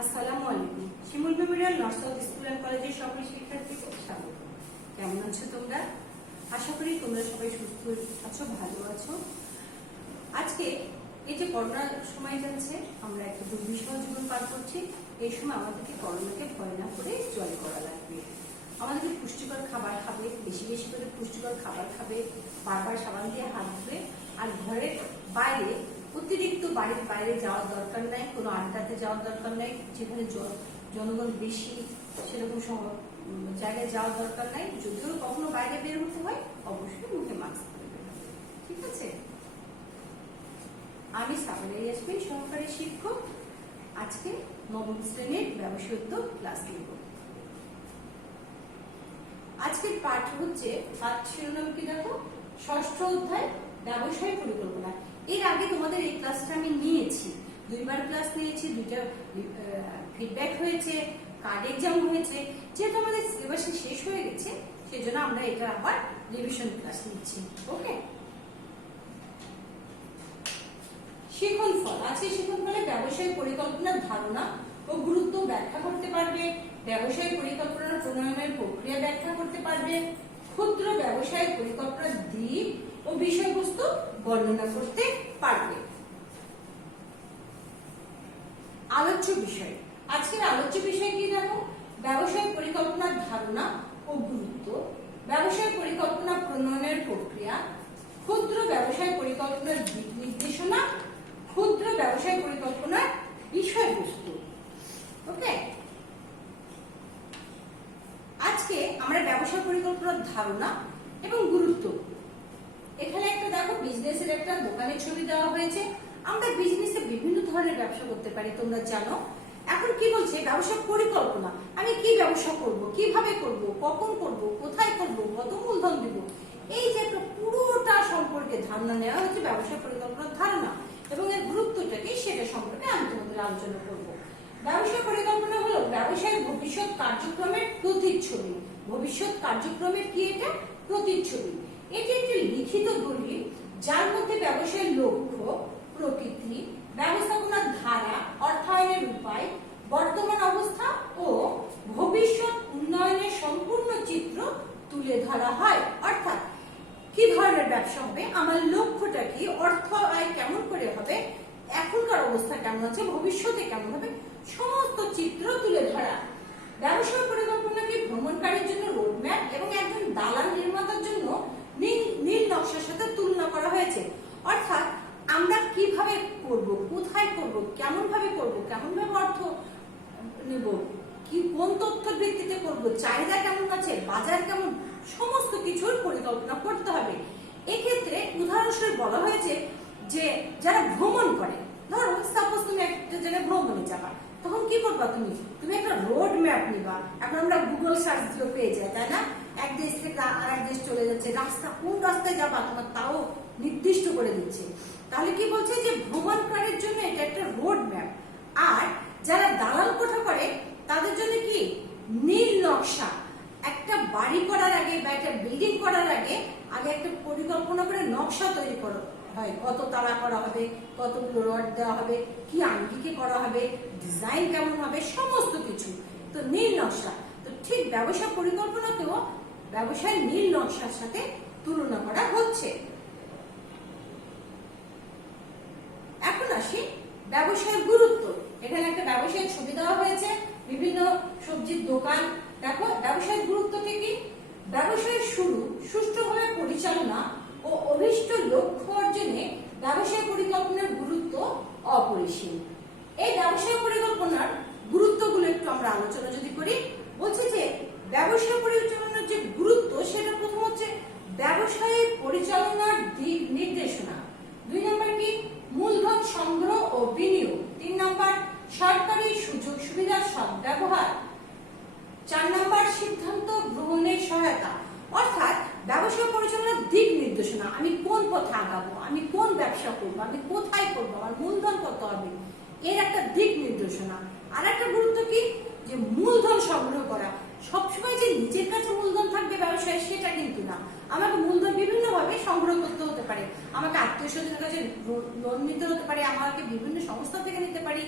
আসসালামু আলাইকুম। Shimul memorial north south school and কলেজের সকল শিক্ষার্থীকে স্বাগত। কেমন আছো তোমরা? আশা করি তোমরা সবাই সুস্থ আছো, ভালো আছো। আজকে এই যে করোনার সময় যাচ্ছে, আমরা একটা দুর্বিষহ জীবন পার করছি। এই সময় আমাদেরকে করোনাকে ভয় না করে জয় করা লাগবে। আমাদেরকে পুষ্টিকর খাবার খাবে, বেশি বেশি করে পুষ্টিকর খাবার খাবে, বারবার সাবান দিয়ে হাত ধুবে, আর ঘরের বাইরে অতিরিক্ত বাড়ির বাইরে যাওয়ার দরকার নাই, কোনো আড্ডাতে যাওয়ার দরকার নাই, যেখানে জনগণ বেশি সেরকম জায়গায় যাওয়ার দরকার নাই। যদিও কখনো বাইরে বের হতে হয়, অবশ্যই মুখে মাস্ক পরে বের হবে, ঠিক আছে? আমি সাবিনা ইয়াসমিন, সহকারী শিক্ষক। আজকে নবম শ্রেণীর ব্যবসায়িক ক্লাস নেব। আজকের পাঠ হচ্ছে, পাঠ শিরোনাম কি দেখো, ষষ্ঠ অধ্যায় ব্যবসায় পরিকল্পনা। এর আগে তোমাদের এই ক্লাসটা আমি নিয়েছি, দুইবার ক্লাস নিয়েছি, দুইটা ফিডব্যাক হয়েছে, কার্ড এক্সাম হয়েছে। যেহেতু আমাদের সিলেবাস শেষ হয়ে গেছে, সেজন্য আমরা এটা আবার রিভিশন ক্লাস নিচ্ছি। ওকে, শিখন ফল। আজকে শিখন ফলে ব্যবসায়িক পরিকল্পনার ধারণা ও গুরুত্ব ব্যাখ্যা করতে পারবে, ব্যবসায়িক পরিকল্পনার প্রণয়নের প্রক্রিয়া ব্যাখ্যা করতে পারবে, ক্ষুদ্র ব্যবসায়িক পরিকল্পনার দিক ও বিষয়বস্তু বর্ণনা করতে পারবে। আলোচ্য বিষয়, আজকের আলোচ্য বিষয় কি দেখো, ব্যবসায়িক পরিকল্পনার ধারণা ও গুরুত্ব, ব্যবসায়িক পরিকল্পনা প্রণয়নের প্রক্রিয়া, ক্ষুদ্র ব্যবসায়িক পরিকল্পনার দিক নির্দেশনা, ক্ষুদ্র ব্যবসায়িক পরিকল্পনার বিষয়বস্তু। ওকে, আজকে আমরা ব্যবসায় পরিকল্পনার ধারণা এবং গুরুত্ব। এখানে একটা দেখো, বিজনেসের একটা দোকানের ছবি দেওয়া হয়েছে। আমরা বিজনেসে বিভিন্ন ধরনের ব্যবসা করতে পারি, তোমরা জানো। এখন কি বলছে, ব্যবসা পরিকল্পনা। আমি কি ব্যবসা করব, কিভাবে করব, কখন করব, কোথায় করব, কত মূলধন দিব, এই যে একটা পুরোটা সম্পর্কে ধারণা নেওয়া হচ্ছে ব্যবসা পরিকল্পনার ধারণা, এবং এর গুরুত্বটা কি সেটা সম্পর্কে আমি তোমাদের আলোচনা করব। ব্যবসা পরিকল্পনা হলো ব্যবসায়ের ভবিষ্যৎ কার্যক্রমের প্রতিচ্ছবি। ভবিষ্যৎ কার্যক্রমের কি এটা? প্রতিচ্ছবি। এটি একটি লিখিত দলিল, যার মধ্যে ব্যবসায়ের লক্ষ্য, প্রকৃতি, ব্যবস্থাপনার ধারা, অর্থায়নের উপায়, বর্তমান অবস্থা ও ভবিষ্যৎ উন্নয়নের সম্পূর্ণ চিত্র তুলে ধরা হয়। অর্থাৎ কি ধরনের ব্যবসা হবে, আমার লক্ষ্যটা কি, অর্থ আয় কেমন করে হবে, এখনকার অবস্থা কেমন আছে, ভবিষ্যতে কেমন হবে, সমস্ত চিত্র তুলে ধরা। ব্যবসায় পরিকল্পনাকে ভ্রমণকারীর জন্য রোডম্যাপ এবং একজন দালাল নির্মাতার জন্য নীল নকশার সাথে তুলনা করা হয়েছে। অর্থাৎ আমরা কিভাবে করব, কোথায় করব, কেমন ভাবে করব, কেমন ভাবে অর্থ নেব, কি কোন তথ্যের ভিত্তিতে করব, চাহিদা কেমন আছে, বাজার কেমন, সমস্ত কিছুর পরিকল্পনা করতে হবে। এক্ষেত্রে উদাহরণস্বরূপ বলা হয়েছে যে যারা ভ্রমণ করে, ধরো সাপোজ তুমি একটা জায়গায় ভ্রমণে যাবা, তখন কি করবা, তুমি একটা রোড ম্যাপ নিবা। এখন আমরা গুগল সার্চ দিলে পেয়ে যাই, তাই না? এক দেশ থেকে আর এক দেশ চলে যাচ্ছে, রাস্তা কোন রাস্তায় যাবা তোমার তাও নির্দিষ্ট করে দিচ্ছে। তাহলে কি বলছে যে ভ্রমণকারীর জন্য এটা একটা রোড ম্যাপ। আর যারা দালাল কোঠা করে তাদের জন্য কি, নীল নকশা। একটা বাড়ি করার আগে বা একটা বিল্ডিং করার আগে একটা পরিকল্পনা করে নকশা তৈরি করা হয়, কত তালা করা হবে, কতগুলো রড দেওয়া হবে, কি আঙ্গিকে করা হবে, ডিজাইন কেমন হবে, সমস্ত কিছু। তো নীল নকশা, তো ঠিক ব্যবসা পরিকল্পনাকেও ব্যবসায় নীল নকশার সাথে তুলনা করা হচ্ছে। এখন আসি ব্যবসায়ের গুরুত্ব। এখানে একটা ব্যবসায়ের ছবি দেওয়া হয়েছে, বিভিন্ন সবজির দোকান। দেখো, ব্যবসায়ের গুরুত্ব কি? ব্যবসায়ের শুরু, সুষ্ঠুভাবে পরিচালনা ও অভিষ্ট লক্ষ্য অর্জনে ব্যবসায় পরিকল্পনার গুরুত্ব অপরিসীম। এই ব্যবসায় পরিকল্পনার গুরুত্বগুলো একটু আমরা আলোচনা যদি করি, বলছে যে ব্যবসায় পরিচালনার যে গুরুত্ব, সেটা প্রথম হচ্ছে ব্যবসায় পরিচালনার দিক নির্দেশনা। 2 নম্বর কি, মূলধন সংগ্রহ ও বিনিয়োগ। 3 নম্বর সরকারি সুযোগ সুবিধার সদ্ব্যবহার। 4 নম্বর সিদ্ধান্ত গ্রহণের সহায়তা। অর্থাৎ ব্যবসা পরিচালনার দিক নির্দেশনা, আমি কোন পথে আগাবো, আমি কোন ব্যবসা করবো, আমি কোথায় করবো, আমার মূলধন কত হবে, এর একটা দিক নির্দেশনা। আর একটা গুরুত্ব কি, যে মূলধন সংগ্রহ করা। সবসময় যে নিজের কাছে মূলধন থাকবে ব্যবসায় সেটা কিন্তু না, আমাকে মূলধন বিভিন্ন ভাবে সংগ্রহ করতে হতে পারে। আমাকে আত্মীয় স্বজনের কাছে লোন নিতে হতে পারে, আমাকে বিভিন্ন সংস্থা থেকে নিতে পারি,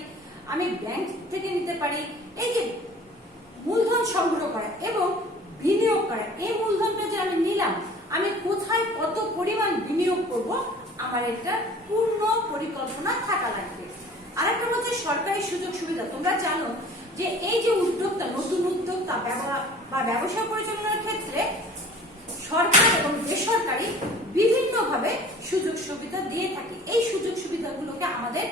আমি ব্যাংক থেকে নিতে পারি। এই যে মূলধন সংগ্রহ করা এবং বিনিয়োগ করা, এই মূলধনটা যে আমি নিলাম, আমি কোথায় কত পরিমাণ বিনিয়োগ করব, আমার একটা পূর্ণ পরিকল্পনা থাকা লাগবে। আরেকটা হচ্ছে সরকারি সুযোগ সুবিধা। তোমরা জানো যে এই যে উদ্যোক্তা, নতুন উদ্যোক্তা বা ব্যবসা পরিচালনার ক্ষেত্রে সরকার এবং বেসরকারি বিভিন্নভাবে সুযোগ সুবিধা দিয়ে থাকে। এই সুযোগ সুবিধাগুলোকে আমাদের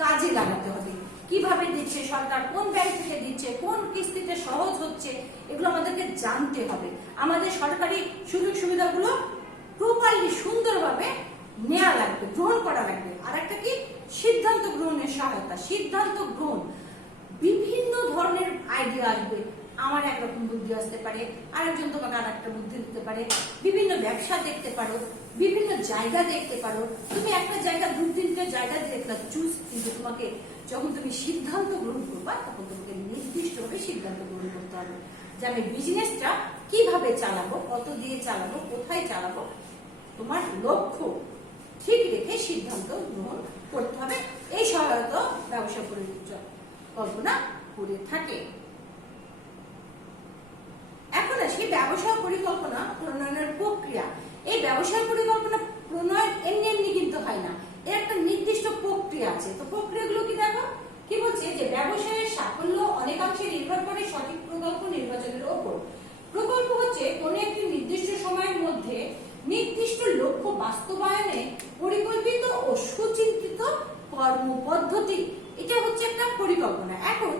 কাজে লাগাতে হবে। কিভাবে দিচ্ছে সরকার, কোন ব্যাংক থেকে দিচ্ছে, কোন কিস্তিতে সহজ হচ্ছে, এগুলো আমাদেরকে জানতে হবে। আমাদের সরকারি সুযোগ সুবিধাগুলো প্রপারলি সুন্দরভাবে নেওয়া লাগবে, গ্রহণ করা লাগবে। আর একটা কি, সিদ্ধান্ত গ্রহণের সহায়তা। সিদ্ধান্ত গ্রহণ, বিভিন্ন ধরনের আইডিয়া আসবে। আমার একরকম বুদ্ধি আসতে পারে, আরেকজন তোমাকে আর একটা বুদ্ধি দিতে পারে। বিভিন্ন ব্যবসা দেখতে পারো, বিভিন্ন জায়গা দেখতে পারো। তুমি একটা জায়গা, 2-3টে জায়গা দেখলা চুজ, কিন্তু তোমাকে যখন তুমি সিদ্ধান্ত গ্রহণ করবা, তখন তোমাকে নির্দিষ্টভাবে সিদ্ধান্ত গ্রহণ করতে হবে যে আমি বিজনেসটা কিভাবে চালাবো, কত দিয়ে চালাবো, কোথায় চালাবো। তোমার লক্ষ্য ঠিক রেখে সিদ্ধান্ত গ্রহণ করতে হবে। এই সহায়তা ব্যবসা পরিকল্পনা করে থাকে। এখন আসি ব্যবসা পরিকল্পনা প্রণয়নের প্রক্রিয়া। এই ব্যবসা পরিকল্পনা প্রণয়ন এমনি এমনি কিন্তু হয় না, এর একটা নির্দিষ্ট প্রক্রিয়া আছে। তো প্রক্রিয়াগুলো কি দেখো, কি বলছে যে ব্যবসায়ের সাফল্য অনেকাংশে নির্ভর করে সঠিক প্রকল্প নির্বাচনের উপর। প্রকল্প হচ্ছে কোন একটি নির্দিষ্ট সময়ের মধ্যে নির্দিষ্ট লক্ষ্য বাস্তবায়নে পরিকল্পিত ও সুচিন্তিত কর্মপদ্ধতি। এটা হচ্ছে একটা পরিকল্পনা। এখন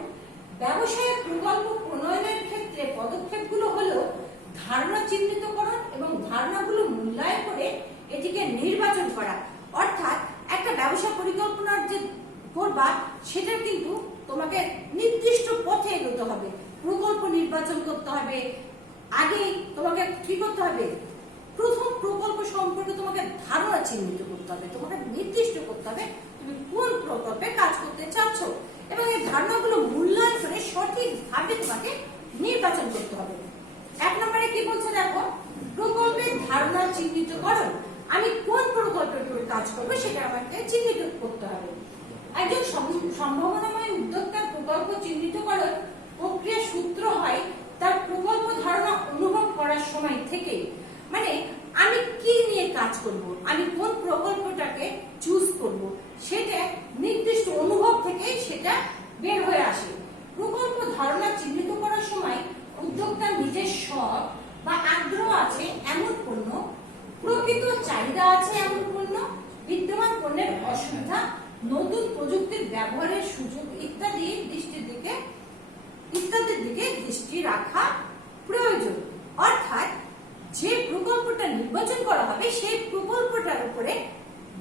ব্যবসায়ের প্রকল্প প্রণয়নের ক্ষেত্রে পদক্ষেপগুলো হলো ধারণা চিহ্নিতকরণ এবং ধারণাগুলো মূল্যায়ন করে এটিকে নির্বাচন করা। অর্থাৎ একটা ব্যবসা পরিকল্পনার যে করবা, সেটা কিন্তু তোমাকে নির্দিষ্ট পথে এগোতে হবে। প্রকল্প নির্বাচন করতে হবে। আগে তোমাকে কি করতে হবে, প্রথম প্রকল্প সম্পর্কে তোমাকে ধারণা চিহ্নিত করতে হবে, তোমাকে নির্দিষ্ট করতে হবে তুমি কোন প্রকল্পে কাজ করতে চাচ্ছ, এবং এই ধারণাগুলো মূল্যায়ন করে সঠিকভাবে তোমাকে নির্বাচন করতে হবে। 1 নম্বরে কি বলছে দেখো, প্রকল্পের ধারণা চিহ্নিতকরণ। আমি কোন প্রকল্পের উপর কাজ করবো সেটা আমাকে চিহ্নিত করতে হবে। একজন সম্ভাবনাময় উদ্যোক্তার প্রকল্প চিহ্নিতকরণ প্রক্রিয়া সূত্র হয় তার প্রকল্প ধারণা অনুভব করার সময় থেকে। মানে আমি কি নিয়ে কাজ করব, আমি কোন প্রকল্পটাকে চুজ করব, সেটা নির্দিষ্ট অনুভব থেকে সেটা বের হয়ে আসে। প্রকল্প ধারণা চিহ্নিত করার সময় উদ্যোক্তার নিজের শখ বা আগ্রহ আছে এমন পণ্য, প্রকৃত চাহিদা আছে এমন পণ্য, বিদ্যমান পণ্যের অসুবিধা, নতুন প্রযুক্তির ব্যবহারের সুযোগ ইত্যাদির দিকে দৃষ্টি রাখা প্রয়োজন। অর্থাৎ যে প্রকল্পটা নির্বাচন করা হবে, সেই প্রকল্পটার উপরে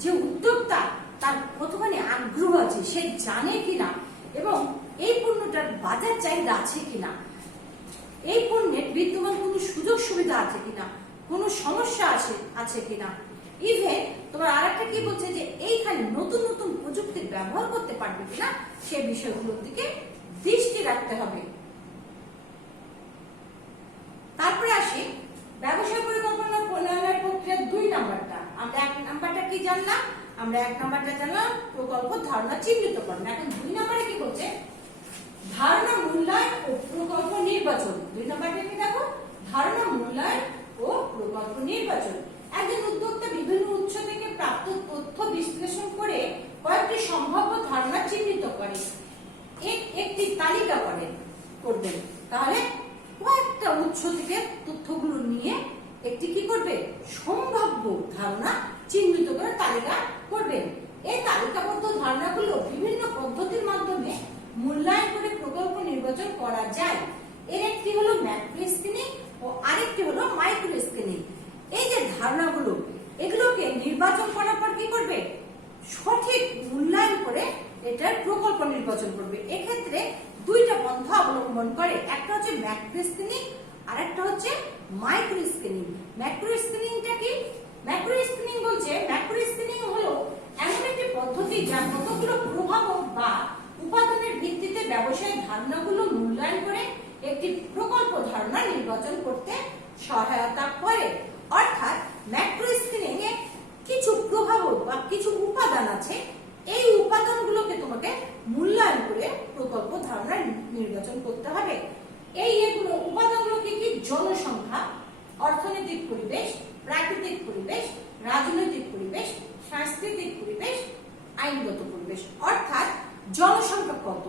যে উদ্যোক্তা তার কতখানি আগ্রহ আছে, সে জানে কিনা, এবং এই পণ্যটার বাজার চাহিদা আছে কিনা, এই পণ্যের বিদ্যমান কোনো সুযোগ সুবিধা আছে কিনা, কোনো সমস্যা আছে কিনা, ইভেন তোমার আরেকটা কি বলছে যে এইখানে নতুন নতুন প্রযুক্তির ব্যবহার করতে পারবে কিনা, সে বিষয়গুলোর দিকে দৃষ্টি রাখতে হবে। তারপরে আসি ব্যবসা পরিকল্পনা প্রণয়নের প্রক্রিয়া 2 নাম্বারটা। আমরা 1 নাম্বারটা কি জানলাম, আমরা 1 নাম্বারটা জানলাম প্রকল্প ধারণা চিহ্নিতকরণ। এখন 2 নাম্বারে কি বলছে, ধারণা মূল্যায়ন ও প্রকল্প নির্বাচন। 2 নাম্বারটা কি দেখো, ধারণা মূল্যায়ন ও প্রকল্প নির্বাচন। একজন উদ্যোক্তা বিভিন্ন উৎস থেকে প্রাপ্ত তথ্য বিশ্লেষণ করে কয়েকটি সম্ভাব্য ধারণা চিহ্নিত করে, একটি তালিকা করবেন। তাহলে কয়েকটা উৎস থেকে তথ্যগুলো নিয়ে একটি কি করবে, সম্ভাব্য ধারণা চিহ্নিত করে তালিকা করবেন। এই তালিকাবদ্ধ ধারণাগুলো বিভিন্ন পদ্ধতির মাধ্যমে মূল্যায়ন করে প্রকল্প নির্বাচন করা যায়। এর একটি হলো ম্যাক্রো স্ক্রিনিং ও আরেকটি হলো মাইক্রো স্ক্রিনিং। এই যে ধারণাগুলো, এগুলোকে নির্বাচন করার পর কি করবে, সঠিক মূল্যায়ন করে এটার প্রকল্প নির্বাচন করবে। এক্ষেত্রে 2টা পন্থা অবলম্বন করে, একটা হচ্ছে ম্যাক্রো স্ক্রিনিং আর একটা হচ্ছে মাইক্রো স্ক্রিনিং। ম্যাক্রো স্ক্রিনিংটা কি, ম্যাক্রো স্ক্রিনিং বলছে, ম্যাক্রো স্ক্রিনিং হলো এমন একটি পদ্ধতি যা কতগুলো প্রভাবক বা উপাদানের ভিত্তিতে ব্যবসায়িক ধারণাগুলো মূল্যায়ন করে একটি প্রকল্প ধারণা নির্বাচন করতে সহায়তা করে। অর্থাৎ ম্যাক্রো স্ক্রিনিং এ কিছু প্রভাবক বা কিছু উপাদান আছে, এই উপাদানগুলোকে তোমাকে মূল্যায়ন করে প্রকল্প ধারণা নির্বাচন করতে হবে। এই এগুলো উপাদানগুলো কি কি? জনসংখ্যা, অর্থনৈতিক পরিবেশ, প্রাকৃতিক পরিবেশ, রাজনৈতিক পরিবেশ, সাংস্কৃতিক পরিবেশ, আইনগত পরিবেশ। অর্থাৎ জনসংখ্যা কত,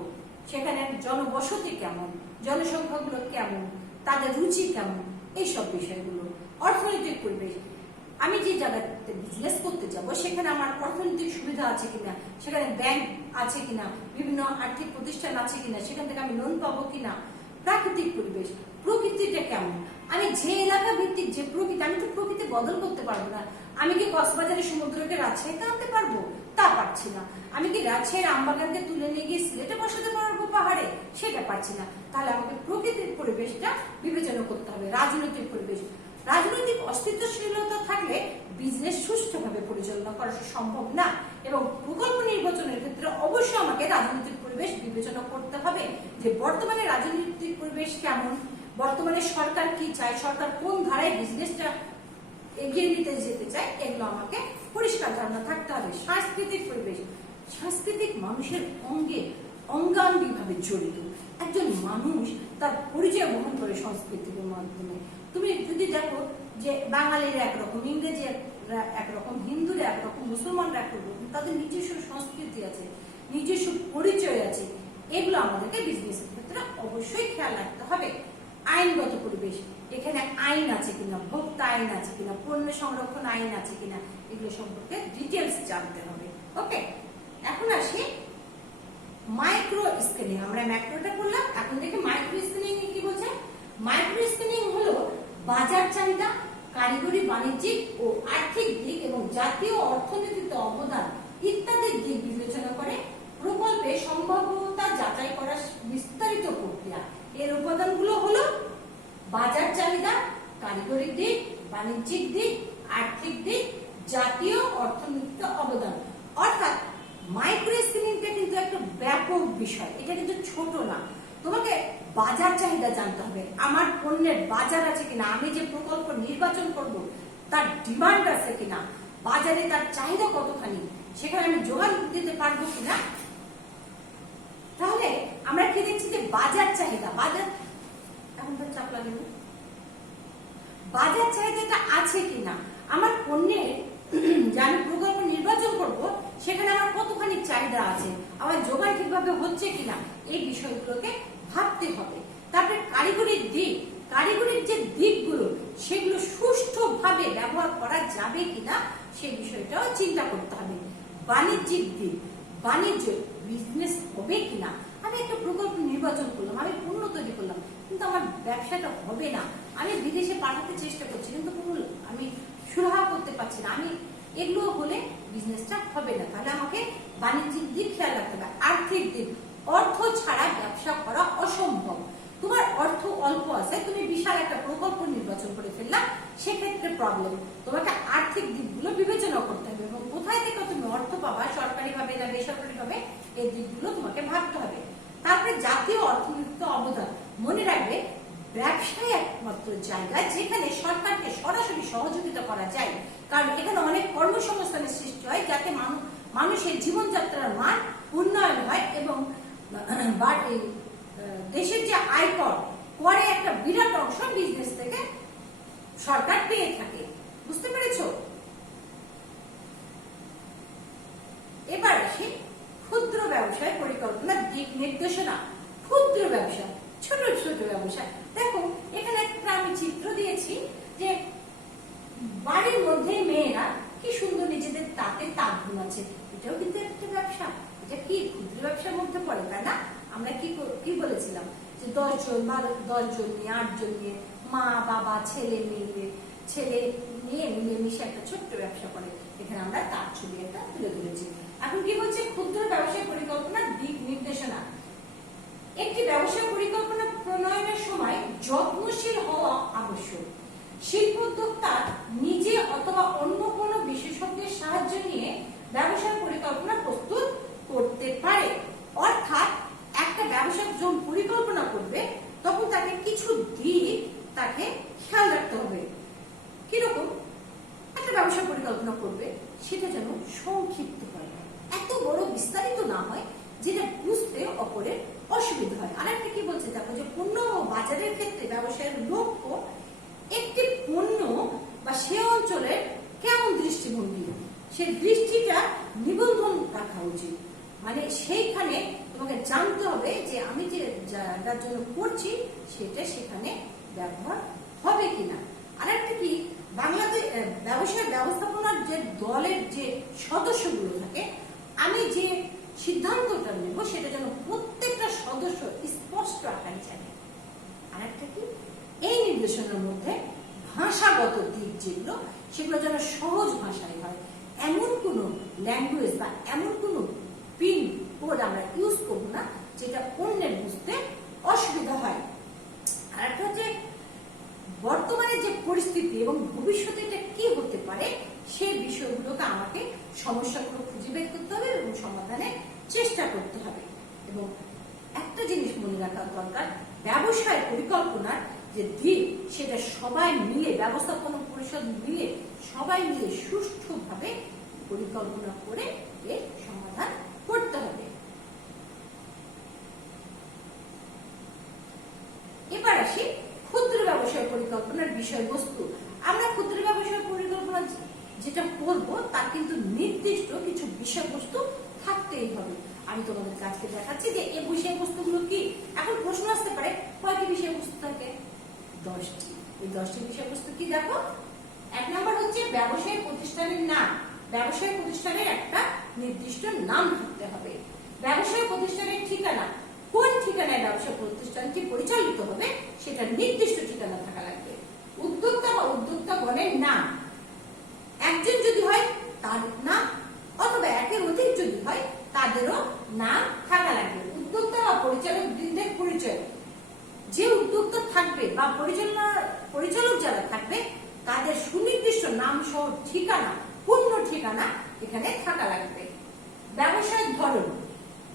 সেখানে জনবসতি কেমন, জনসংখ্যাগুলো কেমন, তাদের রুচি কেমন, এইসব বিষয়গুলো। অর্থনৈতিক পরিবেশ, আমি যে জায়গাতে বিজনেস করতে যাব সেখানে আমার অর্থনৈতিক সুবিধা আছে কিনা, সেখানে ব্যাংক আছে কিনা, বিভিন্ন আর্থিক প্রতিষ্ঠান আছে কিনা, সেখান থেকে আমি লোন পাবো কিনা। প্রাকৃতিক পরিবেশ, প্রকৃতিটা কেমন, আমি যে এলাকা ভিত্তিক যে প্রকৃতি, আমি তো প্রকৃতি বদল করতে পারবো না। আমি কি কক্সবাজারের সমুদ্রকে রাজশাহীতে আনতে পারবো? তা পারছি না। আমি কি রাজশাহীর আমবাগানকে তুলে নিয়ে গিয়ে সিলেটে বসাতে পারবো পাহাড়ে? সেটা পারছি না। তাহলে আমাকে প্রকৃতির পরিবেশটা বিবেচনা করতে হবে। রাজনৈতিক পরিবেশ, রাজনৈতিক অস্তিত্বশীলতা থাকলে বিজনেস সুষ্ঠুভাবে পরিচালনা করা সম্ভব না, এবং প্রকল্প নির্বাচনের ক্ষেত্রে অবশ্যই আমাকে রাজনৈতিক পরিবেশ বিবেচনা করতে হবে যে বর্তমানে রাজনৈতিক পরিবেশ কেমন, বর্তমানে সরকার কি চায়, সরকার কোন ধারায় বিজনেসটা এগিয়ে নিতে যেতে চায়, এগুলো আমাকে পরিষ্কার ধারণা থাকতে হবে। সাংস্কৃতিক পরিবেশ, সাংস্কৃতিক মানুষের অঙ্গে অঙ্গাঙ্গিভাবে জড়িত। একজন মানুষ তার পরিচয় বহন করে সংস্কৃতির মাধ্যমে। তুমি যদি দেখো যে বাঙালিরা একরকম, ইংরেজিরা একরকম, হিন্দুরা একরকম, মুসলমানরা একরকম, তাদের নিজস্ব সংস্কৃতি আছে, নিজস্ব পরিচয় আছে। এগুলো আমাদেরকে বিজনেসের ক্ষেত্রে অবশ্যই খেয়াল রাখতে হবে। আইনগত পরিবেশ, এখানে আইন আছে কিনা, ভোক্তা আইন আছে কিনা, পণ্য সংরক্ষণ আইন আছে কিনা, এগুলো সম্পর্কে ডিটেলস জানতে হবে। ওকে, এখন আসি মাইক্রো স্কেলিং। আমরা ম্যাক্রোটা করলাম, এখন দেখি মাইক্রো স্কেলিং কি বলছে। মাইক্রো স্কেলিং হলো বাজার চাহিদা, কারিগরি, বাণিজ্যিক ও আর্থিক দিক এবং জাতীয় অর্থনীতিতে অবদান ইত্যাদি দিক বিবেচনা করে প্রকল্পে সম্ভাব্যতা যাচাই করার বিস্তারিত প্রক্রিয়া। এর উপাদানগুলো হলো বাজার চাহিদা, কারিগরি দিক, বাণিজ্যিক দিক, আর্থিক দিক, জাতীয় অর্থনীতিতে অবদান। অর্থাৎ মাইক্রো স্কেলিংটা কিন্তু একটা ব্যাপক বিষয়, এটা কিন্তু ছোট না। তোমাকে বাজার চাহিদা জানতে হবে, আমার পণ্যের বাজার আছে কিনা, আমি যে প্রকল্প নির্বাচন করব তার ডিমান্ড আছে কিনা, বাজারে তার চাহিদা কতখানি, সেখানে আমি যোগান দিতে পারবো কিনা। তাহলে আমরা কি দেখছি যে বাজার চাহিদা, বাজার এখন তো চাপ লাগে, বাজার চাহিদাটা আছে কিনা, আমার পণ্যের যে আমি প্রকল্প নির্বাচন করব সেখানে আমার কতখানি চাহিদা আছে, আমার যোগান ঠিকভাবে হচ্ছে কিনা, এই বিষয়গুলোকে ভাবতে হবে। তারপরে কারিগরির দিক, কারিগরির যে দিকগুলো সেগুলো সুষ্ঠুভাবে ব্যবহার করা যাবে কিনা সেই বিষয়টাও চিন্তা করতে হবে। বাণিজ্যিক দিক, বাণিজ্য বিজনেস হবে কিনা। আমি একটা প্রকল্প নির্বাচন করলাম, আমি পণ্য তৈরি করলাম, কিন্তু আমার ব্যবসাটা হবে না, আমি বিদেশে পাঠাতে চেষ্টা করছি কিন্তু আমি সুরাহা করতে পারছি না, আমি এগুলো হলে বিজনেসটা হবে না। তাহলে আমাকে বাণিজ্যিক দিক খেয়াল রাখতে হবে। আর্থিক দিক, অর্থ ছাড়া ব্যবসা করা অসম্ভব। তোমার অর্থ অল্প আছে, তুমি বিশাল একটা প্রকল্প নির্বাচন করে ফেললা, সেক্ষেত্রে প্রবলেম। তোমাকে আর্থিক দিকগুলো বিবেচনা করতে হবে এবং কোথায় থেকে তুমি অর্থ পাবা, সরকারি ভাবে না বেসরকারি ভাবে, এই দিকগুলো তোমাকে ভাবতে হবে। তারপরে জাতীয় অর্থনীতিতে অবদান, মনে রাখবে ব্যবসায় একমাত্র জায়গা যেখানে সরকারকে সরাসরি সহযোগিতা করা যায়, কারণ এখানে অনেক কর্মসংস্থানের সৃষ্টি হয় যাতে মানুষের জীবনযাত্রার মান উন্নয়ন হয় এবং দেশের যে আয়কর করে একটা বিরাট অংশ বিজনেস থেকে সরকার পেয়ে থাকে। বুঝতে পেরেছো? এবার আসি ক্ষুদ্র ব্যবসায় পরিকল্পনা দিক নির্দেশনা। ক্ষুদ্র ব্যবসা, ছোট ছোট ব্যবসা। দেখো এখানে একটা আমি চিত্র দিয়েছি যে বাড়ির মধ্যে মেয়েরা কি সুন্দর নিজেদের তাঁতে তাঁত বুনাচ্ছে, এটাও কিন্তু একটা ব্যবসা। এটা কি ক্ষুদ্র ব্যবসার মধ্যে পড়ে, তাই না? আমরা কি বলেছিলাম যে 10 জন 10 জন নিয়ে 8 জন নিয়ে মা বাবা ছেলে নিয়ে মিলেমিশে একটা ছোট্ট ব্যবসা করে। এখানে আমরা তার ছবি একটা তুলে ধরেছি। এখন কি বলছে? ক্ষুদ্র ব্যবসায় পরিকল্পনা দিক নির্দেশনা। একটি ব্যবসায় পরিকল্পনা প্রণয়নের সময় যত্নশীল হওয়া আবশ্যক। শিল্পোদ্যোক্তা নিজে অথবা অন্য কোনো বিশেষজ্ঞের সাহায্য নিয়ে ব্যবসার পরিকল্পনা প্রস্তুত করতে পারে। অর্থাৎ একটা ব্যবসা যখন পরিকল্পনা করবে তখন তাকে কিছু দিক তাকে খেয়াল রাখতে হবে। কিরকম? একটা ব্যবসা পরিকল্পনা করবে সেটা যেন সংক্ষিপ্ত হয়, এত বড় একটা কি বলছে দেখো, যে পণ্য ও বাজারের ক্ষেত্রে ব্যবসায়ের লক্ষ্য একটি পণ্য বা সে অঞ্চলের কেমন দৃষ্টিভঙ্গি, সে দৃষ্টিটা নিবন্ধন রাখা উচিত। মানে সেইখানে তোমাকে জানতে হবে যে আমি যে যার জন্য করছি সেটা সেখানে ব্যবহার হবে কিনা। আর একটা কি, বাংলাদেশ ব্যবসায় ব্যবস্থাপনার যে দলের যে সদস্যগুলো থাকে, আমি যে সিদ্ধান্তটা নেব সেটা যেন প্রত্যেকটা সদস্য স্পষ্ট আকারে জানে। আর একটা কি, এই নির্দেশনার মধ্যে ভাষাগত দিক যেগুলো সেগুলো যেন সহজ ভাষায় হয়, এমন কোনো ল্যাঙ্গুয়েজ বা এমন কোনো পিন কোড আমরা ইউজ করবো না যেটা অন্যের বুঝতে অসুবিধা হয়। আর একটা হচ্ছে বর্তমানে যে পরিস্থিতি এবং ভবিষ্যতে এটা কি হতে পারে সেই বিষয়গুলোকে আমাকে সমস্যাগুলো খুঁজে বের করতে হবে এবং সমাধানের চেষ্টা করতে হবে। এবং একটা জিনিস মনে রাখা দরকার, ব্যবসায় পরিকল্পনার যে দিক সেটা সবাই মিলে, ব্যবস্থাপনা পরিষদ মিলে সবাই মিলে সুষ্ঠুভাবে পরিকল্পনা করে এর সমাধান করতে হবে। এবার আসি ক্ষুদ্র ব্যবসায় পরিকল্পনার বিষয়বস্তু। আমরা ক্ষুদ্র ব্যবসায় পরিকল্পনা যেটা করব তার কিন্তু নির্দিষ্ট কিছু বিষয়বস্তু থাকতেই হবে। আমি তোমাদের কাছে দেখাচ্ছি যে এই বিষয়বস্তুগুলো কি। এখন প্রশ্ন আসতে পারে কয়টি বিষয়বস্তু থাকে? 10টি। এই 10টি বিষয়বস্তু কি দেখো, 1 নম্বর হচ্ছে ব্যবসায়ী প্রতিষ্ঠানের নাম। ব্যবসায়ী প্রতিষ্ঠানের একটা নির্দিষ্ট নাম থাকতে হবে। ব্যবসায়ী প্রতিষ্ঠানের ঠিকানা, কোন ঠিকানায় ব্যবসা প্রতিষ্ঠানটি পরিচালিত হবে সেটা নির্দিষ্ট ঠিকানা থাকা লাগবে। উদ্যোক্তা বা উদ্যোক্তাগণের নাম, একজন যদি হয় তার নাম অথবা একের অধিক যদি হয় তাদেরও নাম থাকা লাগবে। উদ্যোক্তা বা পরিচালক বৃন্দের পরিচয়, যে উদ্যোক্তা থাকবে বা পরিচালক যারা থাকবে তাদের সুনির্দিষ্ট নাম সহ ঠিকানা, পূর্ণ ঠিকানা এখানে থাকা লাগবে। ব্যবসার ধরন,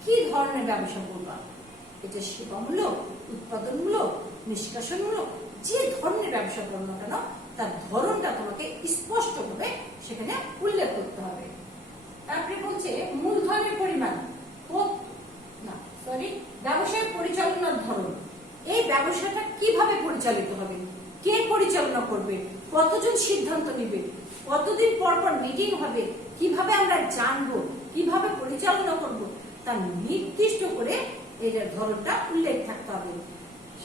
কি ধরনের ব্যবসা করবা, এটা সেবামূলক, উৎপাদনমূলক, নিষ্কাশনমূলক, যে ধরনের ব্যবসা করো না কেন তার ধরনটা তোমাকে স্পষ্টভাবে সেখানে উল্লেখ করতে হবে। তারপরে বলছে মূলধনের পরিমাণ, ব্যবসায় পরিচালনার ধরন, এই ব্যবসাটা কিভাবে পরিচালিত হবে, কে পরিচালনা করবে, কতজন সিদ্ধান্ত নেবে, কতদিন পর পর মিটিং হবে, কিভাবে আমরা জানবো, কিভাবে পরিচালনা করব, তার নির্দিষ্ট করে এর ধরনটা উল্লেখ থাকতে হবে।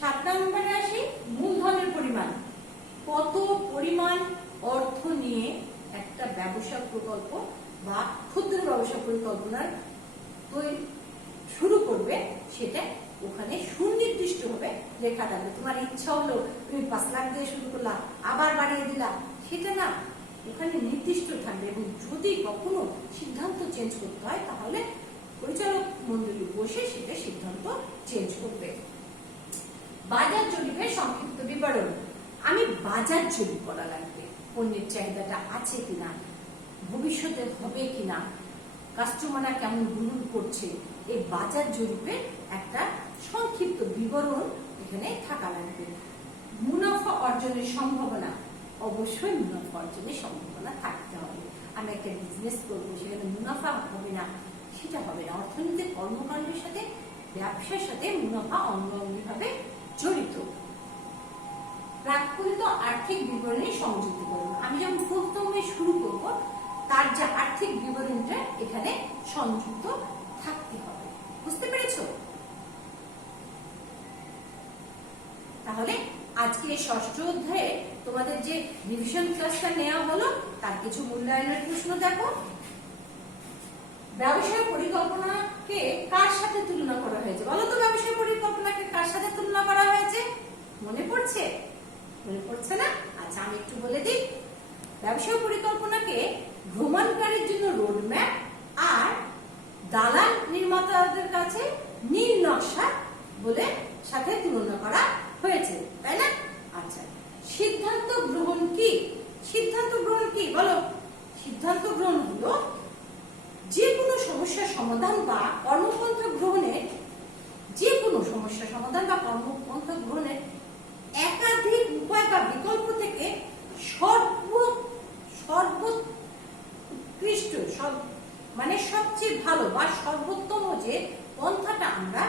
7 নম্বরে আসি মূলধনের পরিমাণ, কত পরিমাণ অর্থ নিয়ে একটা ব্যবসা প্রকল্প বা ক্ষুদ্র ব্যবসা পরিকল্পনার শুরু করবে সেটা ওখানে সুনির্দিষ্ট ভাবে লেখা থাকবে। তোমার ইচ্ছা হলো তুমি 5 লাখ দিয়ে শুরু করলা আবার বাড়িয়ে দিলা, সেটা না, ওখানে নির্দিষ্ট থাকবে। এবং যদি কখনো সিদ্ধান্ত চেঞ্জ করতে হয় তাহলে পরিচালক মন্ডলী বসে সেটা সিদ্ধান্ত চেঞ্জ করবে। বাজার জরিপের সংক্ষিপ্ত বিবরণ, আমি বাজার জরিপ করা লাগবে, পণ্যের চাহিদাটা আছে কিনা, ভবিষ্যতে হবে কিনা, কাস্টমাররা কেমন গ্রহণ করছে, এই বাজার জরিপের একটা সংক্ষিপ্ত বিবরণ এখানে থাকা লাগবে। মুনাফা অর্জনের সম্ভাবনা, অবশ্যই মুনাফা অর্জনের সম্ভাবনা থাকতে হবে। আমি একটা বিজনেস করবো, সেখানে মুনাফা হবে না, সেটা হবে না। অর্থনৈতিক কর্মকাণ্ডের সাথে ব্যবসার সাথে মুনাফা অঙ্গাঙ্গিভাবে জড়িত। প্রাক্কলিত আর্থিক বিবরণী সংযুক্তিকরণ, আমি যখন প্রথমে শুরু করব তার যে আর্থিক বিবরণীটা এখানে সংযুক্ত থাকতে হবে। বুঝতে পেরেছো? তাহলে আজকে 6ষ্ঠ অধ্যায়ে তোমাদের যে রিভিশন ক্লাসটা নেওয়া হলো তার কিছু মূল্যায়নের প্রশ্ন দেখো। ব্যবসায় পরিকল্পনাকে কার সাথে তুলনা করা হয়েছে? বলো তো, ব্যবসায় পরিকল্পনাকে কার সাথে তুলনা করা হয়েছে? মনে পড়ছে? মনে পড়ছে না? আচ্ছা, আমি একটু বলে দিই। ব্যবসায় পরিকল্পনাকে ভ্রমণকারীর জন্য রোডম্যাপ আর দালাল নির্মাতাদের কাছে নীল নকশা বলে সাথে তুলনা করা হয়েছে, তাই না? আচ্ছা, সিদ্ধান্ত গ্রহণ কি? সিদ্ধান্ত গ্রহণ কি বলো? সিদ্ধান্ত গ্রহণ হলো যে কোনো সমস্যার সমাধান বা কর্মপন্থা গ্রহণের, যে কোনো সমস্যা সমাধান বা কর্মপন্থা গ্রহণের একাধিক উপায় বা বিকল্প থেকে সর্বোৎকৃষ্ট মানে সবচেয়ে ভালো বা সর্বোত্তম যে পন্থাটা আমরা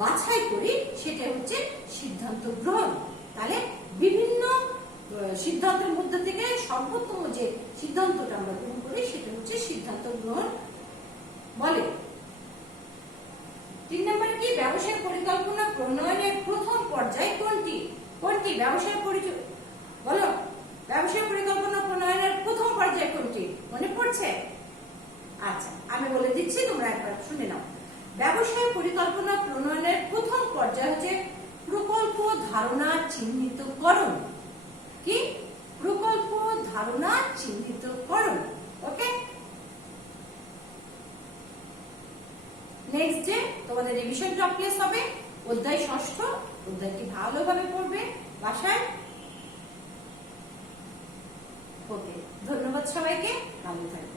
বাছাই করি সেটা হচ্ছে সিদ্ধান্ত গ্রহণ। তাহলে বিভিন্ন সিদ্ধান্তের মধ্যে থেকে সর্বোত্তম যে সিদ্ধান্তটা আমরা গ্রহণ করি সেটা হচ্ছে সিদ্ধান্ত গ্রহণ বলে। 3 নম্বরে কি, ব্যবসায় পরিকল্পনা প্রণয়নের প্রথম পর্যায় কোনটি? কোনটি ব্যবসায় বলো, ব্যবসায় পরিকল্পনা প্রণয়নের প্রথম পর্যায় কোনটি? মনে পড়ছে? আচ্ছা, আমি বলে দিচ্ছি, তোমরা একবার শুনে নাও। ব্যবসায় পরিকল্পনা প্রণয়নের প্রথম পর্যায় হচ্ছে প্রকল্প ধারণা চিহ্নিতকরণ। কি? প্রকল্প ধারণা চিহ্নিতকরণ। ওকে, নেক্সট ডে তোমাদের রিভিশন জব ক্লাস হবে, অধ্যায় 6। অধ্যায়টি ভালোভাবে পড়বে বাসায়। ওকে, ধন্যবাদ সবাইকে, ভালো থাকবে।